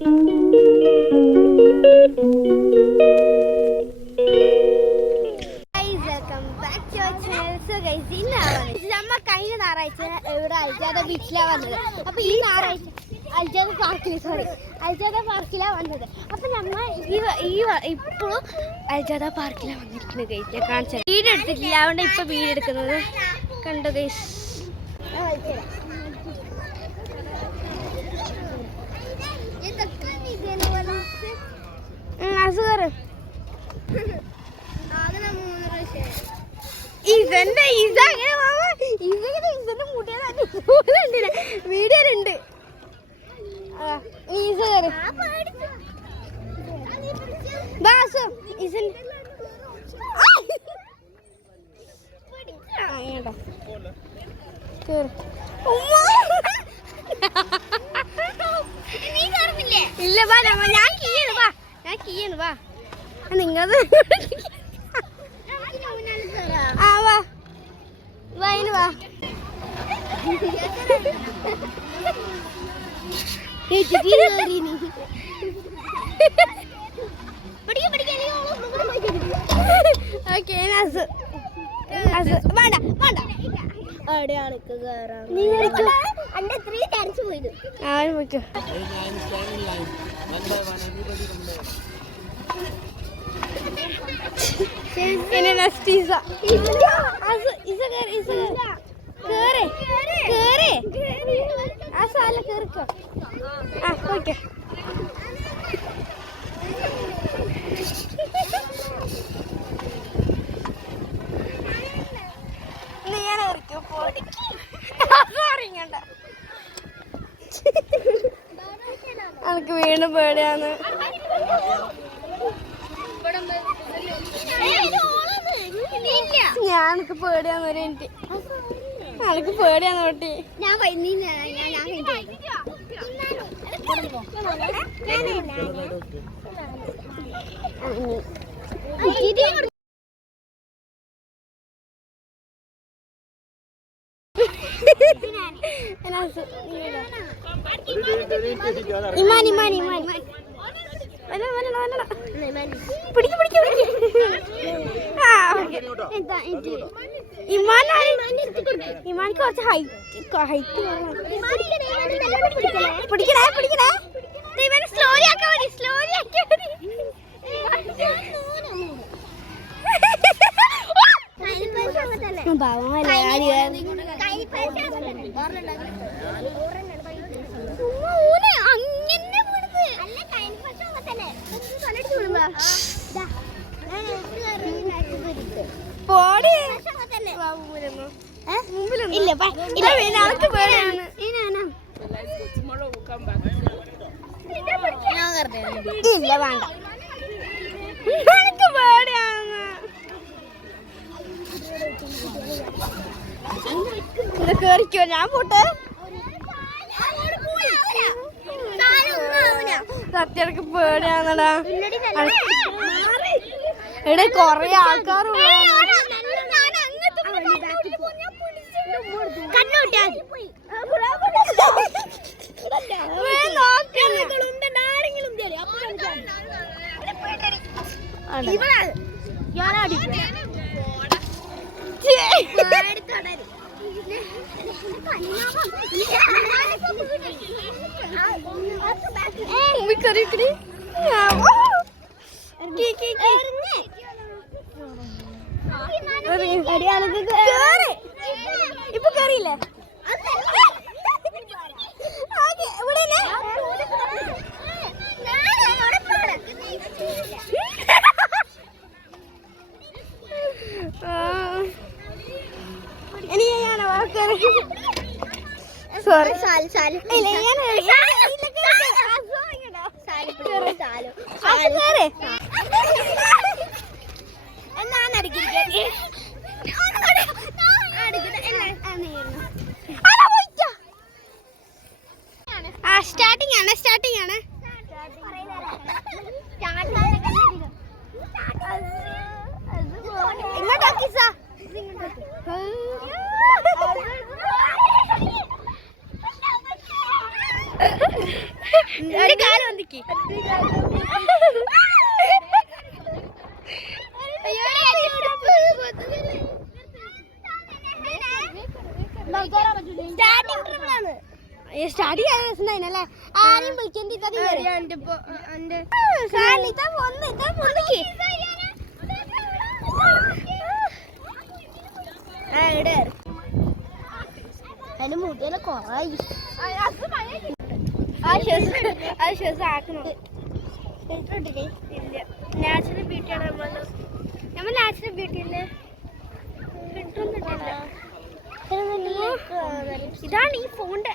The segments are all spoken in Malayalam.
കഴിഞ്ഞ ഞായറാഴ്ച ഇവിടെ അൽജാദ ബീച്ചിലാണ് വന്നത്. അപ്പൊ ഈ ഞായറാഴ്ച അൽജാദ പാർക്കിലാണ് വന്നത്. അപ്പൊ ഞങ്ങൾ ഇപ്പോഴും അൽജാദ പാർക്കിലാണ് വന്നിരിക്കുന്നത്. ഗൈസ് കാണിച്ചാൽ വീഡിയോ എടുത്തിട്ടില്ല, അതുകൊണ്ട് ഇപ്പൊ വീഡിയോ എടുക്കുന്നത്. കണ്ടോ ഗൈസ്? വീഡിയോണ്ട് ഇല്ല വാ, ഞാൻ കീയാണ് വാ നിങ്ങൾ വാ വൈന് വാ. എനിക്ക് വീണ്ടും പേടിയാന്ന്. ഞാനക്ക് പേടിയാന്ന് ഒരു എനിക്ക് എനിക്ക് പേടിയാന്ന് പറ്റി. ഞാൻ ഇമാൻ കുറച്ച് ഹൈറ്റ് സ്ലോലി ആക്കാൻ മതി. ഇല്ല വേണ്ട, എനിക്ക് പേടിയാണ്. കേറിക്കോ, ഞാൻ പോട്ടെ. സത്യക്ക് പേടിയാന്നടാ. ഇവിടെ കൊറേ ആൾക്കാരുള്ള ഇപ്പൊ കയറിയില്ലേ? സോറി സ്റ്റാർട്ടിങ് ആണ്. ഒരു കാലം നോക്കി. സ്റ്റാർട്ട് ചെയ്യാൻ രസമുണ്ടായിനല്ലേ? ആരെയും വിളിക്കേണ്ടി അതിന് മുടിയെല്ലാം കൊറേ നാച്ചുറൽ ബ്യൂട്ടിയാണ് നമ്മൾ നാച്ചുറൽ ബ്യൂട്ടിയില്ലേ ഇതാണ് ഈ ഫോണിന്റെ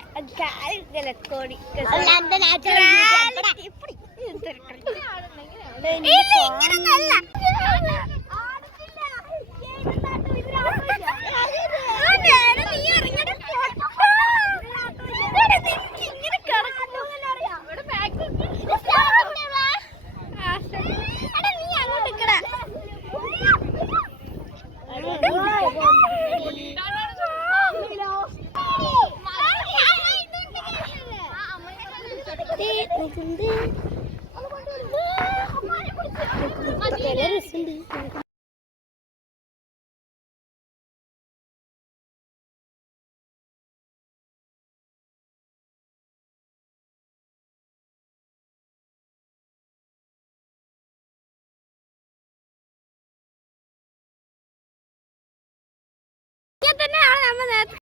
തന്നെയാണ് നമ്മൾ നേരത്തെ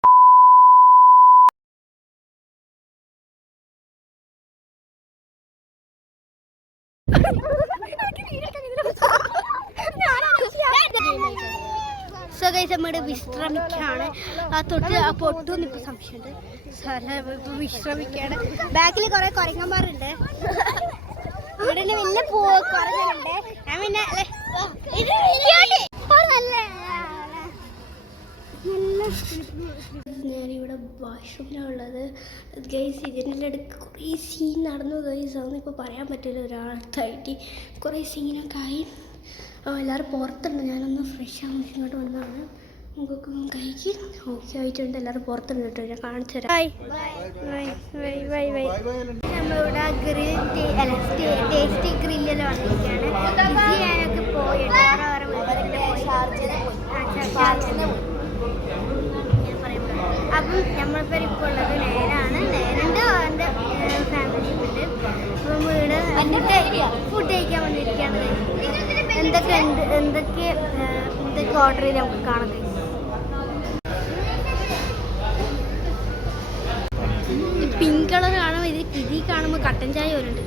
നമ്മുടെ വിശ്രമിക്കാണ്. ആ തൊട്ട് ആ പൊട്ടുന്ന് ഇപ്പൊ സംശയമുണ്ട്. ഇപ്പൊ വിശ്രമിക്കാണ്. ബാക്കിൽ കുറെ കുരങ്ങന്മാരുണ്ട്. ഇവിടെ വലിയ കുരങ്ങനുണ്ട്. ഞാൻ പിന്നെ ഞാനിവിടെ വാഷ്റൂമിലാണുള്ളത്. ഗൈസ് ഇതിൻ്റെ ഇടയ്ക്ക് കുറേ സീൻ നടന്നു. ഗൈസ് അതൊന്നും ഇപ്പോൾ പറയാൻ പറ്റില്ല. ഒരാളായിട്ട് കുറേ സീനൊക്കെ ആയി. എല്ലാവരും പുറത്തുണ്ട്. ഞാനൊന്ന് ഫ്രഷ് ആവാൻ ഇങ്ങോട്ട് വന്നതാണ്. നമുക്കൊക്കെ കഴിക്ക് ഓക്കെ ആയിട്ടുണ്ട്. എല്ലാവരും പുറത്തുണ്ട് കേട്ടോ. ഞാൻ കാണിച്ചു തരാം. നമ്മളിവിടെ ഗ്രിൽ ടേസ്റ്റി ഗ്രില്ലെല്ലാം വന്നിരിക്കുകയാണ്. ബിസി ചെയ്യാനൊക്കെ പോയിട്ട് അപ്പം നമ്മളിപ്പോൾ ഇപ്പോൾ ഉള്ളത് നേരാണ്. നേരുണ്ട് എൻ്റെ ഫാമിലിയും ഉണ്ട്. അപ്പം വീട് ഫുഡ് കഴിക്കാൻ വന്നിരിക്കുകയാണ്. എന്തൊക്കെ ഓർഡർ ചെയ്ത് നമുക്ക് കാണാം. പിങ്ക് കളർ കാണുമ്പോൾ ഇതിൽ കാണുമ്പോൾ കട്ടൻ ചായ വരുന്നുണ്ട്.